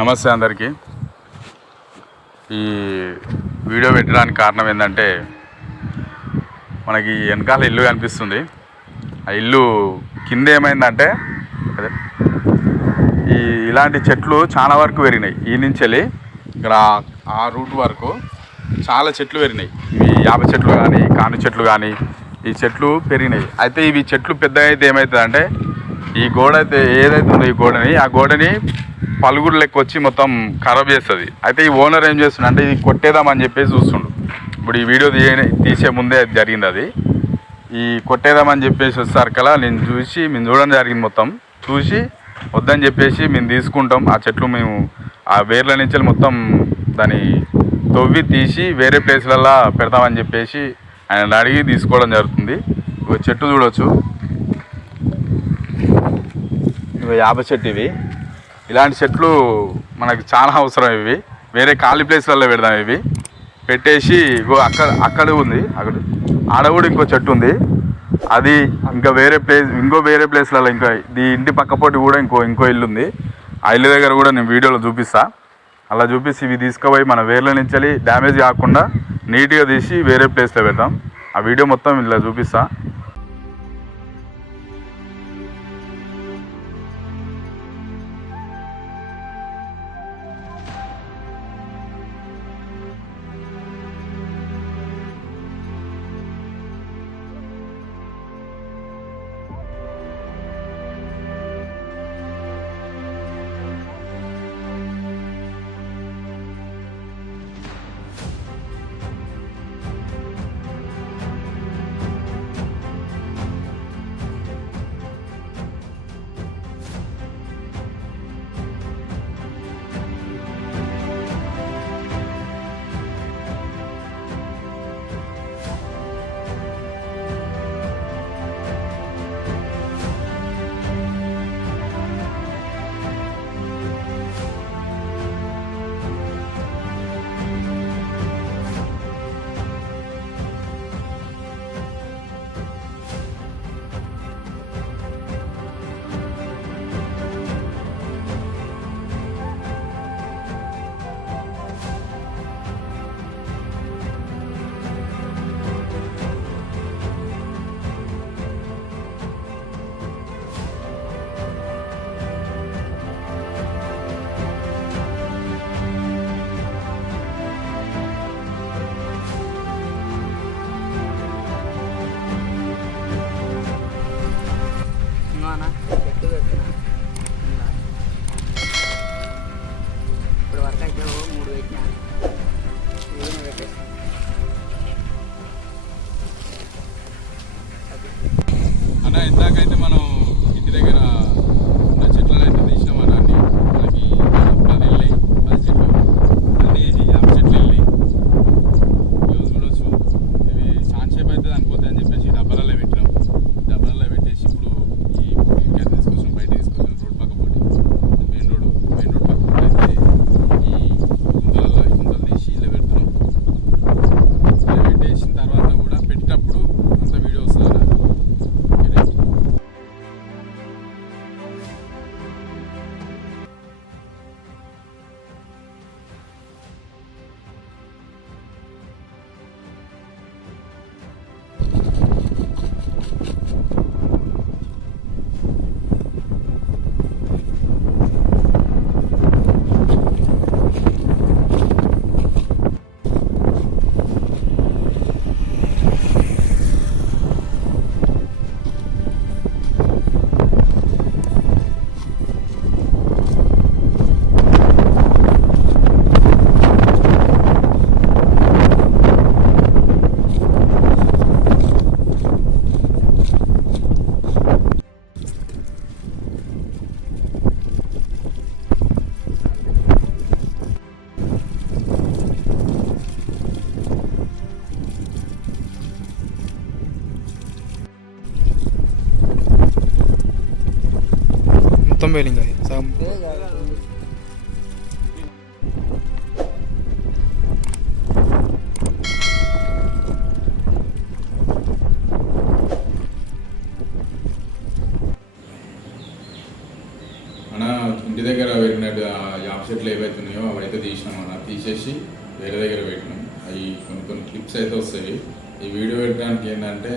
నమస్తే అందరికీ. ఈ వీడియో పెట్టడానికి కారణం ఏంటంటే మనకి వెనకాల ఇల్లు కనిపిస్తుంది. ఆ ఇల్లు కింద ఏమైందంటే ఇలాంటి చెట్లు చాలా వరకు పెరిగినాయి. ఈ నుంచి వెళ్ళి ఇక్కడ ఆ రూట్ వరకు చాలా చెట్లు పెరిగినాయి. ఇవి యాప చెట్లు కానీ కాను చెట్లు కానీ ఈ చెట్లు పెరిగినాయి. అయితే ఇవి చెట్లు పెద్ద అయితే ఏమవుతుందంటే ఈ గోడ అయితే ఏదైతే ఉందో ఆ గోడని పలుగురు లెక్క వచ్చి మొత్తం ఖరాబ్ చేస్తుంది. అయితే ఈ ఓనర్ ఏం చేస్తుండే అంటే ఇది కొట్టేద్దామని చెప్పేసి చూస్తుండు. ఇప్పుడు ఈ వీడియో తీసే ముందే జరిగింది. అది ఈ కొట్టేద్దామని చెప్పేసి వచ్చేసరికల్లా మేము చూడడం జరిగింది. మొత్తం చూసి వద్దని చెప్పేసి మేము తీసుకుంటాం. ఆ చెట్లు మేము ఆ వేర్ల నుంచి మొత్తం దాన్ని తవ్వి తీసి వేరే ప్లేస్లల్లో పెడతామని చెప్పేసి ఆయన అడిగి తీసుకోవడం జరుగుతుంది. చెట్టు చూడవచ్చు, ఇవి యాప చెట్టు. ఇవి ఇలాంటి చెట్లు మనకి చాలా అవసరం. ఇవి వేరే ఖాళీ ప్లేస్లలో పెడదాం. ఇవి పెట్టేసి అక్కడ ఉంది, అక్కడ ఆడ కూడా ఇంకో చెట్టు ఉంది. అది ఇంకా వేరే ప్లేస్లలో ఇంకా ఈ ఇంటి పక్కపోటి కూడా ఇంకో ఇల్లు ఉంది. ఆ ఇల్లు దగ్గర కూడా నేను వీడియోలో చూపిస్తా. అలా చూపిస్తే ఇవి తీసుకుపోయి మన వేర్ల నుంచి డ్యామేజ్ కాకుండా నీట్గా తీసి వేరే ప్లేస్లో పెడతాం. ఆ వీడియో మొత్తం ఇలా చూపిస్తా. ఇప్పుడు వరకు అయితే 3 పెట్టినా అన్న. ఇందాకైతే మనం ఇంటి దగ్గర ఉన్న చెట్లను అయితే తీసినాం అన్న. అన్ని మనకి 10 చెట్లు అన్నీ యాప చెట్లు వెళ్ళి రోజు చూడవచ్చు. ఇవి చాన్సేపు అయితే అనుకోతాయి అని చెప్పేసి డబ్బాలలో పెట్టినాం. డబ్బాలలో పెట్టేసి ఇప్పుడు ఈ ఇంటికి తీసుకొచ్చాం, బయట తీసుకొచ్చాం. రోడ్ పక్క పోటీ మెయిన్ రోడ్ పక్క అయితే ఈ గుంతలు తీసి ఇలా పెడుతున్నాం. ఇలా పెట్టేసిన తర్వాత కూడా పెట్టేటప్పుడు అంత వీడియో వస్తుంది. మొత్తం వేలింగ్ అది సగం. మన ఇంటి దగ్గర పెట్టినట్టు యాప యాప చెట్లు ఏవైతే ఉన్నాయో అవైతే తీసినాం అన్న, తీసేసి వేరే దగ్గర పెట్టినాం. అవి కొన్ని క్లిప్స్ అయితే వస్తాయి. ఈ వీడియో పెట్టడానికి ఏంటంటే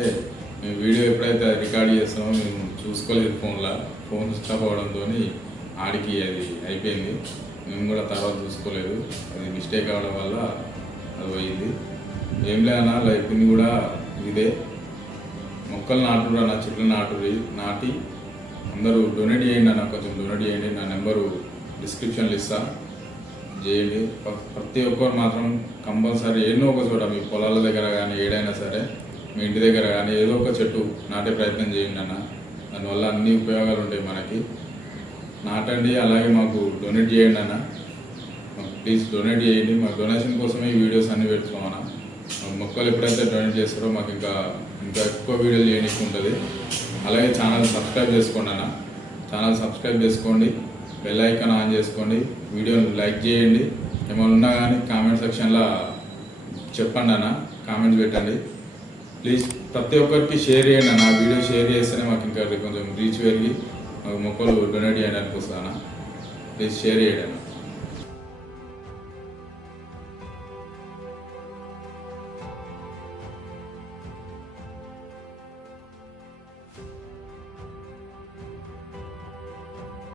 మేము వీడియో ఎప్పుడైతే రికార్డ్ చేస్తామో మేము చూసుకోలేదు, ఫోన్ స్విచ్ ఆఫ్ అవ్వడంతో ఆడికి అది అయిపోయింది. మేము కూడా తర్వాత చూసుకోలేదు, అది మిస్టేక్ అవ్వడం వల్ల అది పోయింది. ఏం లేదన్నా లైఫ్ని కూడా ఇదే మొక్కలు నాటుడు అన్న, చెట్లు నాటి అందరూ డొనేట్ చేయండి అన్న, కొంచెం డొనేట్ చేయండి. నా నెంబరు డిస్క్రిప్షన్లో ఇస్తా, చేయండి. ప్రతి ఒక్కరు మాత్రం కంపల్సరీ ఎన్నో ఒక చోట మీ పొలాల దగ్గర కానీ ఏడైనా సరే మీ ఇంటి దగ్గర కానీ ఏదో ఒక చెట్టు నాటే ప్రయత్నం చేయండి అన్న. దానివల్ల అన్ని ఉపయోగాలు ఉంటాయి మనకి. నాటండి, అలాగే మాకు డొనేట్ చేయండి అన్న, ప్లీజ్ డొనేట్ చేయండి. మా డొనేషన్ కోసమే ఈ వీడియోస్ అన్నీ పెడుతున్నాం అన్న. మొక్కలు ఎప్పుడైతే డొనేట్ చేస్తారో మాకు ఇంకా ఎక్కువ వీడియోలు చేయడానికి ఉంటుంది. అలాగే ఛానల్ సబ్స్క్రైబ్ చేసుకోండి అన్న, ఛానల్ సబ్స్క్రైబ్ చేసుకోండి, బెల్ ఐకాన్ ఆన్ చేసుకోండి, వీడియోని లైక్ చేయండి. ఏమైనా ఉన్నా కానీ కామెంట్ సెక్షన్లో చెప్పండి అన్న, కామెంట్స్ పెట్టండి ప్లీజ్. ప్రతి ఒక్కరికి షేర్ చేయండి అన్న, వీడియో షేర్ చేస్తేనే మాకు ఇంకా కొంచెం రీచ్ పెరిగి మాకు మొక్కలు డొనేట్ చేయడానికి వస్తుంది అన్న. ప్లీజ్ షేర్ చేయండి అన్న.